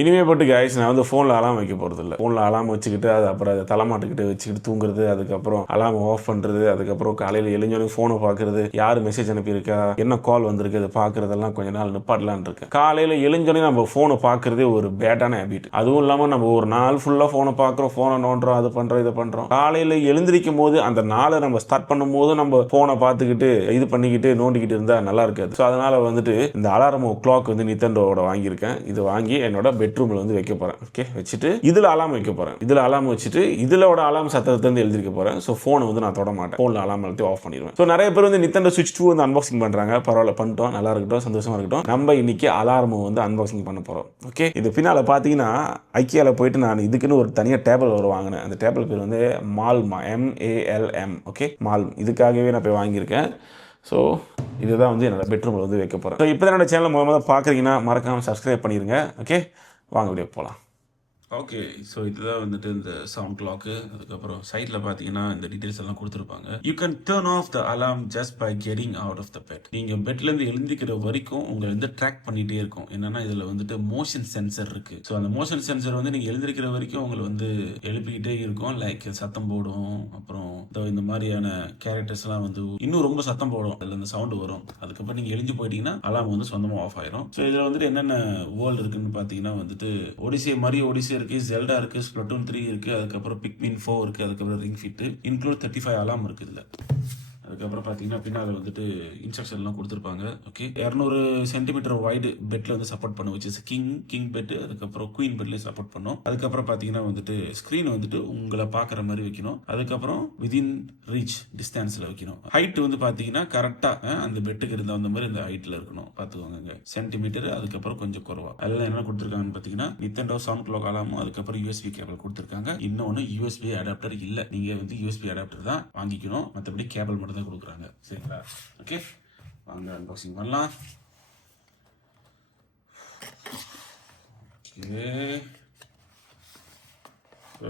இனிமே போட்டு கைஸ் நான் வந்து ஃபோனில் அலாம் வைக்க போகிறது இல்லை. ஃபோனில் அலாம் வச்சுக்கிட்டு அது அப்புறம் அதை தலைமாட்டுக்கிட்டு வச்சுக்கிட்டு தூங்குறது, அதுக்கப்புறம் அலாம் ஆஃப் பண்ணுறது, அதுக்கப்புறம் காலையில் எழுஞ்சோடனே ஃபோனை பார்க்குறது, யார் மெசேஜ் அனுப்பியிருக்கா, என்ன கால் வந்திருக்கு, அதை பார்க்குறதெல்லாம் கொஞ்ச நாள் நிப்பாட்டலான்னு இருக்கேன். காலையில் எழுஞ்சோடனே நம்ம ஃபோனை பார்க்குறதே ஒரு பேடான ஹேபிட். அதுவும் இல்லாமல் நம்ம ஒரு நாள் ஃபுல்லாக ஃபோனை பார்க்குறோம், ஃபோனை நோண்டுறோம், அது பண்ணுறோம், இதை பண்ணுறோம். காலையில் எழுந்திரிக்கும் போது அந்த நாளை நம்ம ஸ்டார்ட் பண்ணும்போது நம்ம ஃபோனை பார்த்துக்கிட்டு இது பண்ணிக்கிட்டு நோண்டிக்கிட்டு இருந்தால் நல்லா இருக்காது. ஸோ அதனால் வந்துட்டு இந்த அலாரம் கிளாக் வந்து நித்தண்டோட வாங்கியிருக்கேன். இது வாங்கி என்னோட பெட்ரூமில் வந்து வைக்க போகிறேன். ஓகே, வச்சுட்டு இதில் அலாம் வைக்க போகிறேன். இதில் அலாம் வச்சுட்டு இதிலோட அலாம் சத்தத்தை வந்து எழுதிருக்க போகிறேன். ஸோ ஃபோனை வந்து நான் தொட மாட்டேன். ஃபோனில் அலாம் எழுதி ஆஃப் பண்ணிடுவேன். ஸோ நிறைய பேர் வந்து நித்தண்டோ ஸ்விட்ச் 2 வந்து அன்பாக்சிங் பண்ணுறாங்க. பரவாயில்ல, பண்ணிட்டோம், நல்லா இருக்கட்டும், சந்தோஷமாக இருக்கட்டும். நம்ம இன்னைக்கு அலாரம் வந்து அன்பாக்சிங் பண்ண போகிறோம். ஓகே, இது பின்னால் பார்த்தீங்கன்னா ஐக்கியாவில் போயிட்டு நான் இதுக்குன்னு ஒரு தனியாக டேபிள் ஒரு வாங்கினேன். அந்த டேபிள் பேர் வந்து மால்மா, MALM. ஓகே, மால்ம். இதுக்காகவே நான் போய் வாங்கியிருக்கேன். ஸோ இதுதான் வந்து என்னோட பெட்ரூமில் வந்து வைக்க போகிறேன். ஸோ இப்போ தான் என்னோட சேனல் முதல்ல பார்க்குறீங்கன்னா மறக்காமல் சப்ஸ்கிரைப் பண்ணிடுங்க. ஓகே, வாங்க வீடியோ போகலாம். ஓகே, ஸோ இதுதான் வந்துட்டு இந்த சவுண்ட் கிளாக்கு. அதுக்கப்புறம் சைடில் பார்த்தீங்கன்னா இந்த டீட்டெயில்ஸ் எல்லாம் கொடுத்துருப்பாங்க. You can turn off the alarm just by getting out of the bed. நீங்கள் பெட்லேருந்து எழுந்திக்கிற வரைக்கும் உங்களை வந்து ட்ராக் பண்ணிகிட்டே இருக்கும். என்னன்னா இதில் வந்துட்டு மோஷன் சென்சர் இருக்குது. ஸோ அந்த மோஷன் சென்சர் வந்து நீங்கள் எழுந்திருக்கிற வரைக்கும் உங்களை வந்து எழுப்பிக்கிட்டே இருக்கும். லைக் சத்தம் போடும், அப்புறம் இந்த மாதிரியான கேரக்டர்ஸ்லாம் வந்து இன்னும் ரொம்ப சத்தம் போடும், அதில் அந்த சவுண்டு வரும். அதுக்கப்புறம் நீங்கள் எழுந்து போயிட்டீங்கன்னா அலாம் வந்து சொந்தமாக ஆஃப் ஆயிரும். ஸோ இதில் வந்துட்டு என்னென்ன வேர்ல்டு இருக்குன்னு பார்த்தீங்கன்னா வந்துட்டு ஒடிசே மாதிரி ஒடிசே இருக்கு, ஜெல்டா இருக்கு, ஸ்ப்ளட்டூன் 3 இருக்கு, அதுக்கப்புறம் பிக்மின் 4 இருக்கு, அதுக்கப்புறம் ரிங் ஃபிட் இன்க்ளூட் 35 அலாம் இருக்கு இதுல. அதுக்கப்புறம் பார்த்தீங்கன்னா பின்னால் வந்துட்டு இன்ஸ்ட்ரக்ஷன்லாம் கொடுத்துருப்பாங்க. ஓகே, 200 சென்டிமீட்டர் வைடு பெட்டில் வந்து சப்போர்ட் பண்ணும், விச் இஸ் கிங் பெட். அதுக்கப்புறம் குயின் பெட்லேயே சப்போர்ட் பண்ணும். அதுக்கப்புறம் பார்த்தீங்கன்னா வந்துட்டு ஸ்க்ரீன் வந்துட்டு உங்களை பார்க்குற மாதிரி வைக்கணும். அதுக்கப்புறம் விதின் ரீச் டிஸ்டன்ஸில் வைக்கணும். ஹைட் வந்து பார்த்தீங்கன்னா கரெக்டாக அந்த பெட்டுக்கு இருந்த அந்த மாதிரி இந்த ஹைட்டில் இருக்கணும், பார்த்துக்கோங்க. சென்டிமீட்டர் அதுக்கப்புறம் கொஞ்சம் குறவா. அதெல்லாம் என்ன கொடுத்துருக்காங்கன்னு பார்த்தீங்கன்னா நித்தண்டோ சவுண்ட் கிளாக் அலாமும் அதுக்கப்புறம் யூஎஸ்பி கேபிள் கொடுத்துருக்காங்க. இன்னொன்று யூஎஸ்பி அடாப்டர் இல்லை, நீங்கள் வந்து யூஎஸ்பி அடாப்டர் தான் வாங்கிக்கணும், மற்றபடி கேபிள் மட்டும் தான் கொடுக்குறாங்க. சரிங்களா? ஓகே, வாங்க அன்பாக்சிங் பண்ணலாம். ஓகே,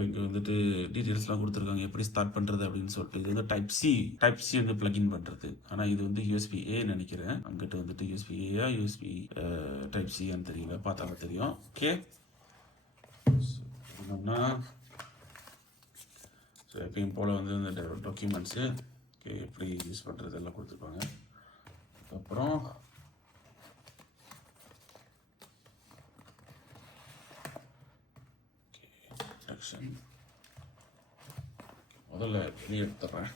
இங்கே வந்துட்டு டீட்டெயில்ஸ்லாம் கொடுத்துருக்காங்க எப்படி ஸ்டார்ட் பண்ணுறது அப்படின்னு சொல்லிட்டு. இது வந்து டைப் சி வந்து பிளக்இன் பண்ணுறது. ஆனால் இது வந்து யூஎஸ்பி ஏ நினைக்கிறேன். அங்கிட்ட வந்துட்டு யூஎஸ்பி ஏயா யூஎஸ்பி டைப் சியான்னு தெரியல, பார்த்தாங்க தெரியும். ஓகே, என்னன்னா ஸோ எப்பயும் போல் வந்து இந்த டாக்குமெண்ட்ஸு எப்படி யூஸ் பண்ணுறது எல்லாம் கொடுத்துருப்பாங்க. அதுக்கப்புறம் முதல்ல வெளியே எடுத்துறேன்.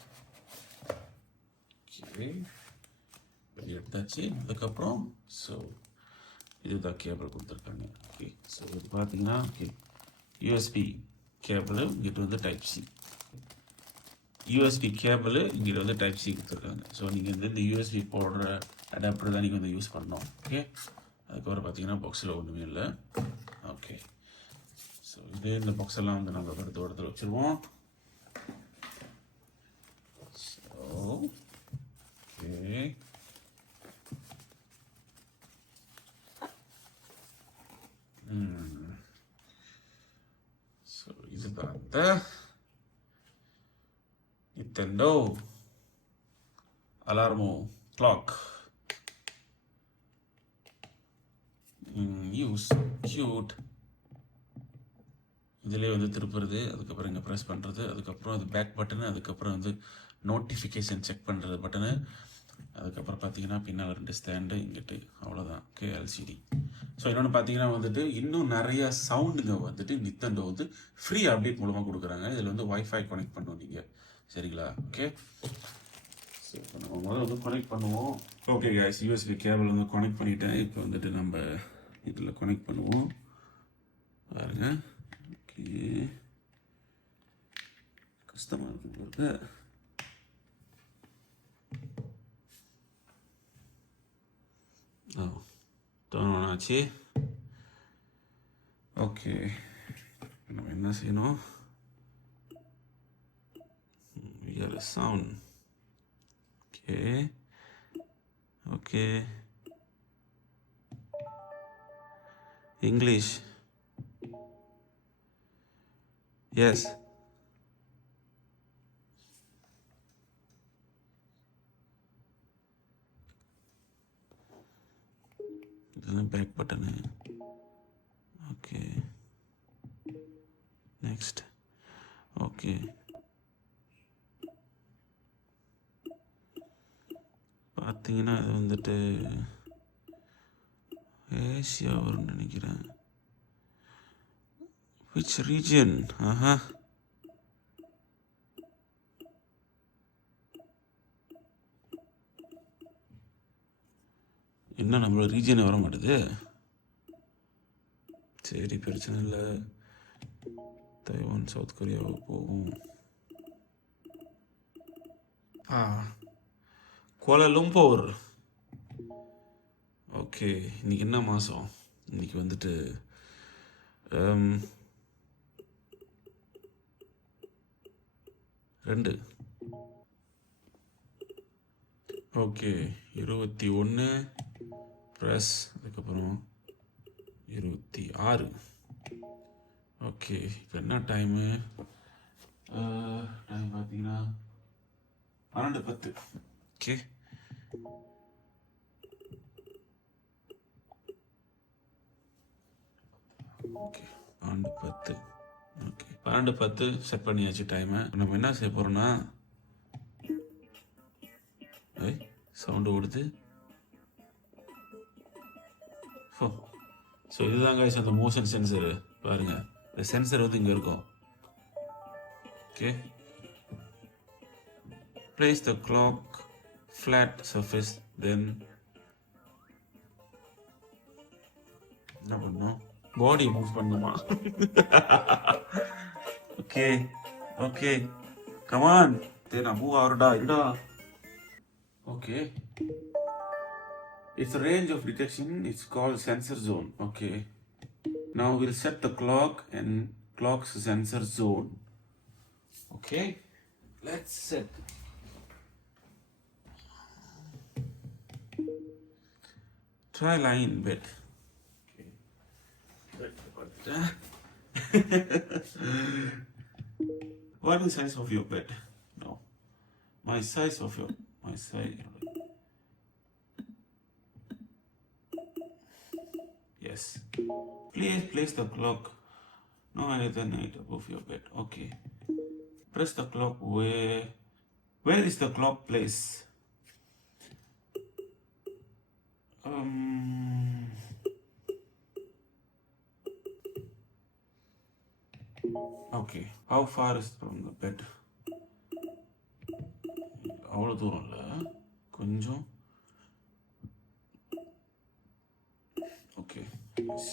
வெளியே எடுத்தாச்சு. அதுக்கப்புறம் ஸோ இதுதான் கேபிள் கொடுத்துருக்காங்க. ஓகே, ஸோ இது பார்த்தீங்கன்னா ஓகே யூஎஸ்பி கேபிள், இங்கிட்ட வந்து டைப் சி. யூஎஸ்பி கேபிள் இங்கிட்ட வந்து டைப் சி கொடுத்துருக்காங்க. ஸோ நீங்கள் வந்து இந்த யூஎஸ்பி போடுற அடாப்டர் தான் நீங்கள் வந்து யூஸ் பண்ணணும். ஓகே, அதுக்கப்புறம் பார்த்தீங்கன்னா பாக்ஸில் ஒன்றுமே இல்லை. ஓகே, ஸோ இதே இந்த பாக்ஸ் எல்லாம் வந்து நாங்கள் எடுத்து இடத்துல வச்சுருவோம். ஓகே, ஸோ இதுதான் அந்த நித்தண்டோ அலார்மோ கிளாக். Use cute. இதிலே வந்து திருப்புறது, அதுக்கப்புறம் இங்கே ப்ரெஸ் பண்ணுறது, அதுக்கப்புறம் அது பேக் பட்டனு, அதுக்கப்புறம் வந்து நோட்டிஃபிகேஷன் செக் பண்ணுறது பட்டனு, அதுக்கப்புறம் பார்த்தீங்கன்னா பின்னால் 2 ஸ்டாண்டு இங்கிட்டு, அவ்வளோதான். Okay, LCD. ஸோ இன்னொன்று பார்த்தீங்கன்னா வந்துட்டு இன்னும் நிறைய சவுண்டுங்க வந்துட்டு நித்தண்டோ வந்து ஃப்ரீ அப்டேட் மூலமாக கொடுக்குறாங்க. இதில் வந்து வைஃபை கனெக்ட் பண்ணுவோம் நீங்கள். சரிங்களா? ஓகே, ஸோ இப்போ நம்ம முதல்ல வந்து கனெக்ட் பண்ணுவோம். ஓகே கைஸ், யூஎஸ்பி கேபிள் வந்து கனெக்ட் பண்ணிட்டேன். இப்போ வந்துட்டு நம்ம இதில் கனெக்ட் பண்ணுவோம் பாருங்க. ஓகே, கஷ்டமாக இருக்குங்க. டர்ன் ஆன் ஆச்சு. ஓகே, நம்ம என்ன செய்யணும்? Here is sound. Okay okay, English. Yes, இதுதான் back button. Okay, next. Okay. பார்த்தீங்கன்னா அது வந்துட்டு ஏசியா வரும்னு நினைக்கிறேன். Which region? ஆஹா, என்ன நம்மளோட ரீஜனே வர மாட்டுது. சரி, பிரச்சனை இல்லை. தைவான், சவுத் கொரியாவுக்கு போகும். கோலாலம்பூர். ஓகே, இன்னைக்கு என்ன மாதம்? இன்னைக்கு வந்துட்டு 2. ஓகே, 21 ப்ளஸ் அதுக்கப்புறம் 26. ஓகே, இப்போ என்ன டைமு? டைம் பார்த்தீங்கன்னா 12:10. Okay, okay 12:10. ஓகே, 12:10 செட் பண்ணியாச்சு டைமை. நம்ம என்ன செய்ய போகிறோம்னா, சவுண்டு கொடுத்து ஸோ இதுதாங்க அந்த மோஷன் சென்சரு. பாருங்கள், இந்த சென்சர் வந்து இங்கே இருக்கும். Okay, place the clock flat surface, then என்ன பண்ணணும்? பாடி மூவ் பண்ணுமா? ஓகே ஓகே, கமான், நான் மூவ் ஆகுறடா, இருடா. Okay, its range of detection is called sensor zone. Okay, now we'll set the clock and clock's sensor zone. Okay, let's set. Try lying in bed. Okay. What is the size of your bed? No, my size. Yes. Please place the clock no higher than 8 above your bed. Okay. Press the clock. Where is the clock placed? Okay. How far is from the bed? அவ்வளோ தூரம் இல்லை, கொஞ்சம். Okay. Yes.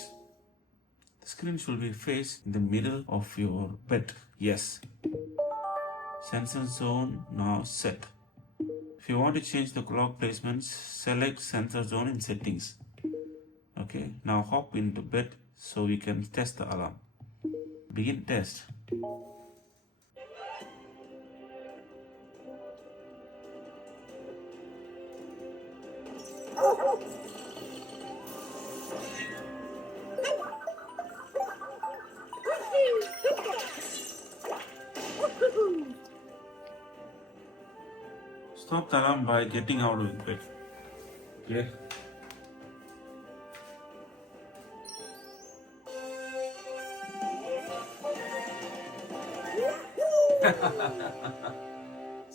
The screen should be faced in the middle of your bed. Yes. Sensor zone now set. If you want to change the clock placements, select sensor zone in settings. Okay. Now hop into bed so we can test the alarm. Begin test. Stop the alarm by getting out of bed. Okay.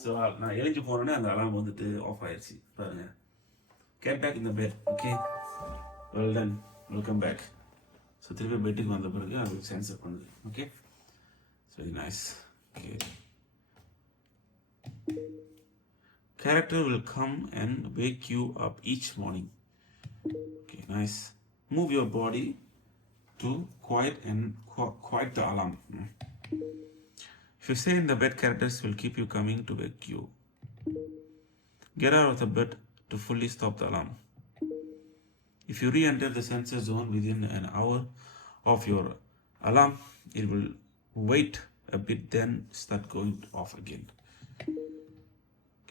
So நான் எழுஞ்சி போனோன்னே அந்த alarm வந்துட்டு off ஆயிடுச்சு. பாருங்க, get back இந்த bed. Okay, well done, welcome back. So திருப்பி பெட்டுக்கு வந்த பிறகு அது சென்சர் பண்ணுது. Okay, so very nice. Okay, character will come and wake you up each morning. Okay, nice. Move your body to quiet the alarm. If you stay in the bed, characters will keep you coming to wake you. Get out of the bed to fully stop the alarm. If you re-enter the sensor zone within an hour of your alarm, it will wait a bit, then start going off again.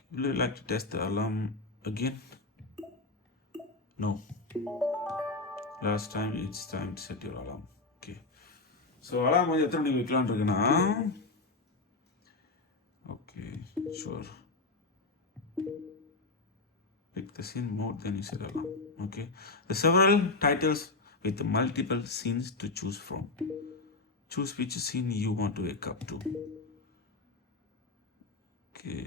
Would you like to test the alarm again? No. Last time, it's time to set your alarm. Okay. So alarm வந்து எத்தனை மணிக்கு வைக்கலாம்னு இருக்குன்னா, okay, sure. Pick the scene mode, then you set alarm. Okay. There are several titles with multiple scenes to choose from. choose which scene you want to wake up to. Okay.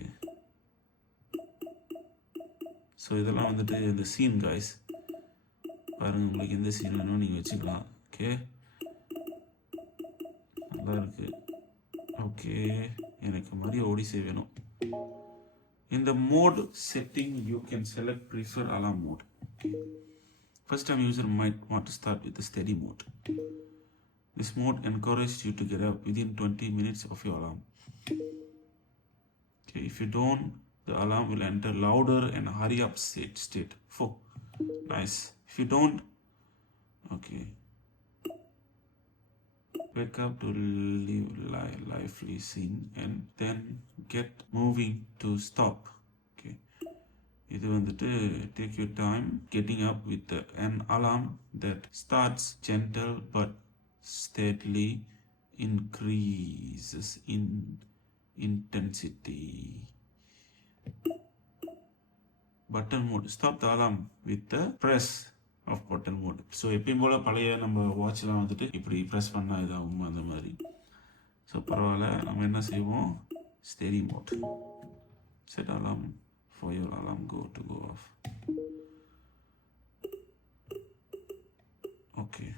So இதெல்லாம் வந்துட்டு இந்த scene guys பாருங்கள், உங்களுக்கு எந்த scene வேணும் நீங்கள் வச்சுக்கலாம். Okay, நல்லா இருக்கு. ஓகே, எனக்கு மாதிரி ஓடிசே வேணும். In the mode setting, you can select prefer alarm mode. Okay. First time user might want to start with the steady mode. This mode encourages you to get up within 20 minutes of your alarm. Okay, if you don't, the alarm will enter louder and hurry up state. Nice. If you don't, okay. Wake up to live lively scene and then get moving to stop. Okay. இது வந்துட்டு take your time getting up with an alarm that starts gentle but steadily increases in intensity. Button mode. Stop the alarm with the press of button mode. So எப்பயும் போல் பழைய நம்ம வாட்ச்லாம் வந்துட்டு இப்படி press பண்ணால் இதாகும் அந்த மாதிரி. ஸோ பரவாயில்ல, நம்ம என்ன செய்வோம், steady mode. Set alarm for your alarm go off. Okay.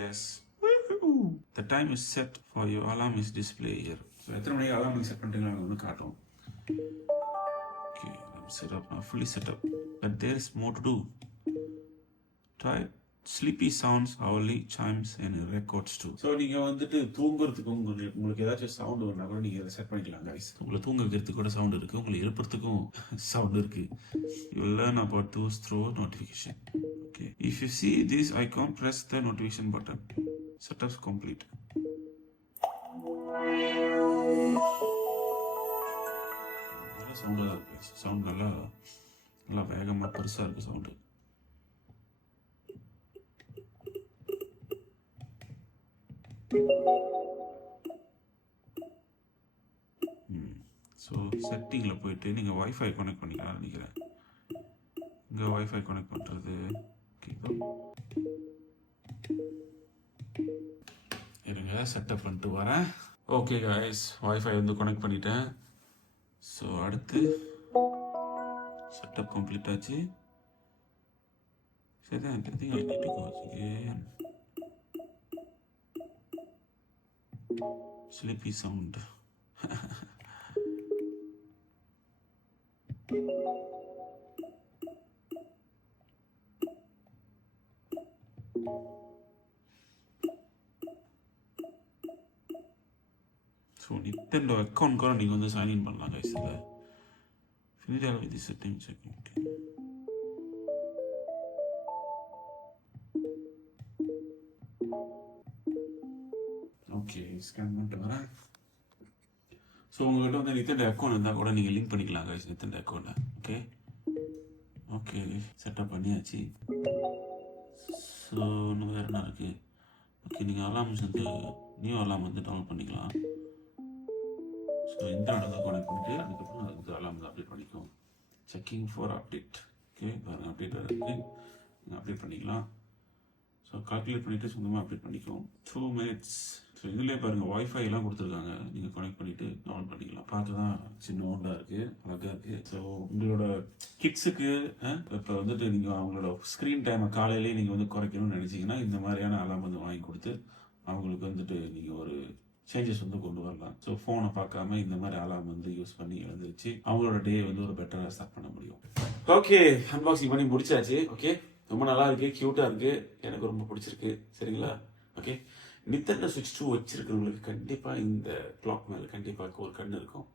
Yes. The time is set for your alarm is display here. So எத்தனை மணிக்கு அலார்ம் செட் பண்ணுறீங்களோ அது வந்து காட்டும். Okay, I'm set up now, fully set up. But there is more to do. Try sleepy sounds, hourly chimes and records too. So நீங்கள் வந்துட்டு தூங்குறதுக்கு உங்களுக்கு ஏதாச்சும் சவுண்டு வரனா கூட நீங்கள் இதை செட் பண்ணிக்கலாம் guys. உங்களை தூங்க வைக்கிறதுக்கு கூட சவுண்ட் இருக்குது, உங்களை எழுப்புறதுக்கும் சவுண்ட் இருக்குது. You will learn about those through notification. Okay. If you see this icon, press the notification button. Setup complete. நல்ல சவுண்டாக தான் இருக்கு. சவுண்ட் நல்லா வேகமாக பெருசாக இருக்குது சவுண்டு. ஸோ செட்டிங்கில் போயிட்டு நீங்கள் வைஃபை கனெக்ட் பண்ணிக்கலாம்னு நினைக்கிறேன். இங்கே வைஃபை கனெக்ட் பண்ணுறது இருங்க, செட்டப் பண்ணிட்டு வரேன். ஓகே காய்ஸ், வைஃபை வந்து கனெக்ட் பண்ணிட்டேன். ஸோ அடுத்து செட்டப் கம்ப்ளீட் ஆச்சு. சரி, I think I need to go again. Sleepy sound. So Nintendo account கூட நீங்கள் வந்து சைன்இன் பண்ணலாம் கைஸ். இதில் finish with setting checking. Okay, scan பண்ணிட்டு வரேன். ஸோ உங்கள்கிட்ட வந்து நித்தெண்டோ அக்கௌண்ட் இருந்தால் கூட நீங்கள் லிங்க் பண்ணிக்கலாம் கைஸ், நித்தெண்டோ அக்கௌண்ட்டை. ஓகே செட்டப் பண்ணியாச்சு. ஸோ இன்னும் வேறு என்ன இருக்குது? ஓகே, நீங்கள் அலார்ம்ஸ் வந்து நியூ அலார்ம் வந்து டவுன்லோட் பண்ணிக்கலாம். ஸோ இந்த இடத்துல கனெக்ட் பண்ணிட்டு அதுக்கப்புறம் அதுக்கு அலார்ம் வந்து அப்டேட் பண்ணிக்கும். Checking for update. ஓகே, பாருங்கள் அப்டேட் இருக்குது, நீங்கள் அப்டேட் பண்ணிக்கலாம். ஸோ கால்குலேட் பண்ணிவிட்டு சொந்தமாக அப்டேட் பண்ணிக்கும். 2 minutes. ஸோ இதுலேயே பாருங்கள் வைஃபை எல்லாம் கொடுத்துருக்காங்க, நீங்கள் கனெக்ட் பண்ணிவிட்டு டவுன்லோட் பண்ணிக்கலாம். பார்த்து தான் சின்ன ஓண்டாக இருக்குது, அழகாக இருக்குது. ஸோ உங்களோட கிட்ஸுக்கு இப்போ வந்துட்டு நீங்கள் அவங்களோட ஸ்க்ரீன் டைமை காலையிலேயே நீங்கள் வந்து குறைக்கணும்னு நினச்சிங்கன்னா இந்த மாதிரியான அலாம் வந்து வாங்கி கொடுத்து அவங்களுக்கு வந்துட்டு நீங்கள் ஒரு சேஞ்சஸ் வந்து கொண்டு வரலாம். ஸோ ஃபோனை பார்க்காம இந்த மாதிரி அலாம் வந்து யூஸ் பண்ணி எழுந்திரிச்சு அவங்களோட டே வந்து ஒரு பெட்டராக ஸ்டார்ட் பண்ண முடியும். ஓகே, அன்பாக்சிங் பண்ணி முடிச்சாச்சு. ஓகே, ரொம்ப நல்லா இருக்குது, க்யூட்டாக இருக்குது, எனக்கு ரொம்ப பிடிச்சிருக்கு. சரிங்களா? ஓகே, நித்தெண்டோ ஸ்விட்ச் 2 வச்சிருக்கிறவங்களுக்கு கண்டிப்பாக இந்த கிளாக் மேலே கண்டிப்பாக ஒரு கண்ணு இருக்கும்.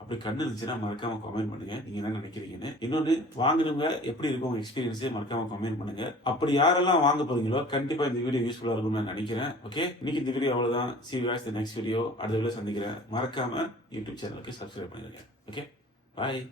அப்படி கண்ணு இருந்துச்சுன்னா மறக்காம கமெண்ட் பண்ணுங்க, நீங்க என்ன நினைக்கிறீங்கன்னு. இன்னொன்று, வாங்கினவங்க எப்படி இருக்கும் உங்க எக்ஸ்பீரியன்ஸே மறக்காம கமெண்ட் பண்ணுங்க. அப்படி யாரெல்லாம் வாங்க போறீங்களோ கண்டிப்பா இந்த வீடியோ யூஸ்ஃபுல்லா இருக்கும்னு நான் நினைக்கிறேன். ஓகே, இன்னைக்கு இந்த வீடியோ அவ்வளவுதான். See you guys in the next video. அடுத்த வீடியோ சந்திக்கிறேன். மறக்காம யூடியூப் சேனலுக்கு சப்ஸ்கிரைப் பண்ணிடுங்க. ஓகே, பாய்.